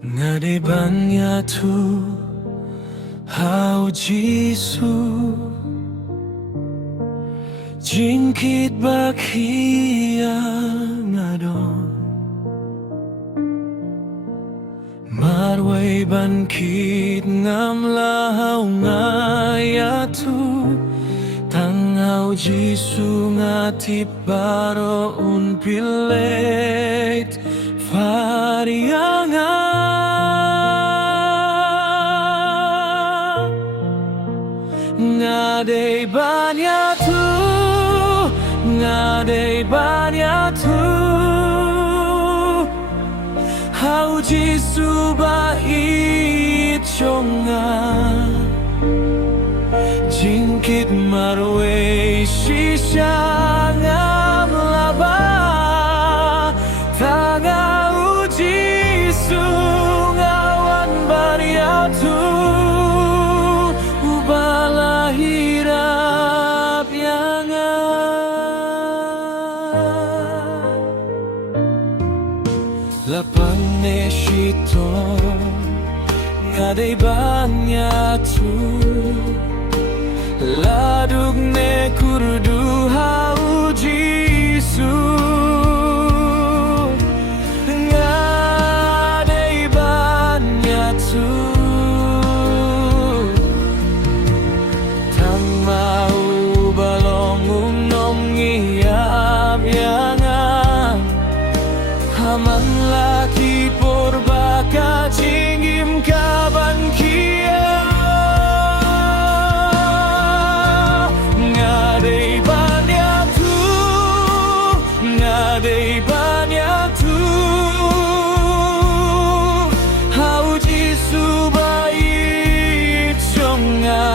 Ngade banya tu hau Jisu Jingkit bakia ngadon Marway bankit ngam lahau ngayatu Tangau Jisu ngati baro un pilet Varianga Ngade banya tu Ngade banya tu Hau Jisu bait chonga Jingkit marwe shisha ngam laba Tangau Jisu ngawan bariatu Ubala hirap yanga Lapang neshito Ngade banya tu Laduk ne kurdu hau Jisu Ngade banya tu Tang mau balong nom ngiyam yanga Haman laki porbaka jingim kaban kia Ngade banya tu Ngade banya tu Hau Jisu bait chonga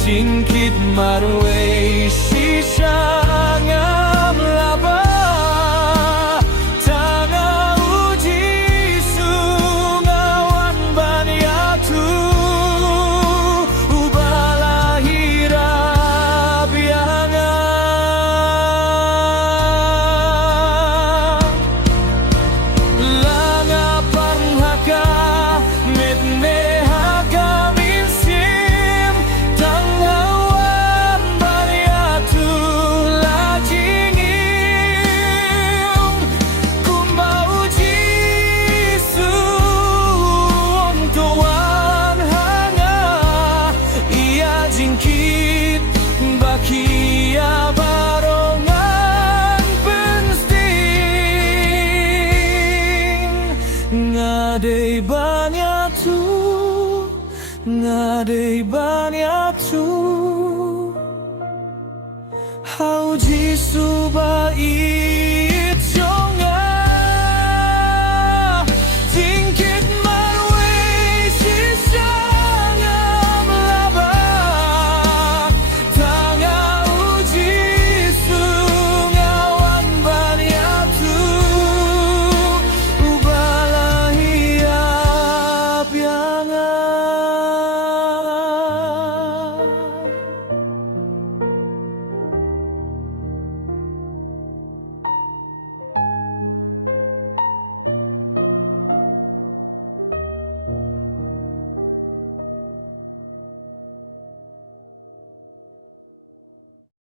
Singkit marwe shisha ngam laba Tangau Jisu ngawan banyatu Ubala hirap yanga Langa panghaka metne haka minsim Tangauan banyatu lajingim Kumbau Jisu ontoan hanga Ia jingkit bakia barongan pensting Ngade banya tu Ngade banya tu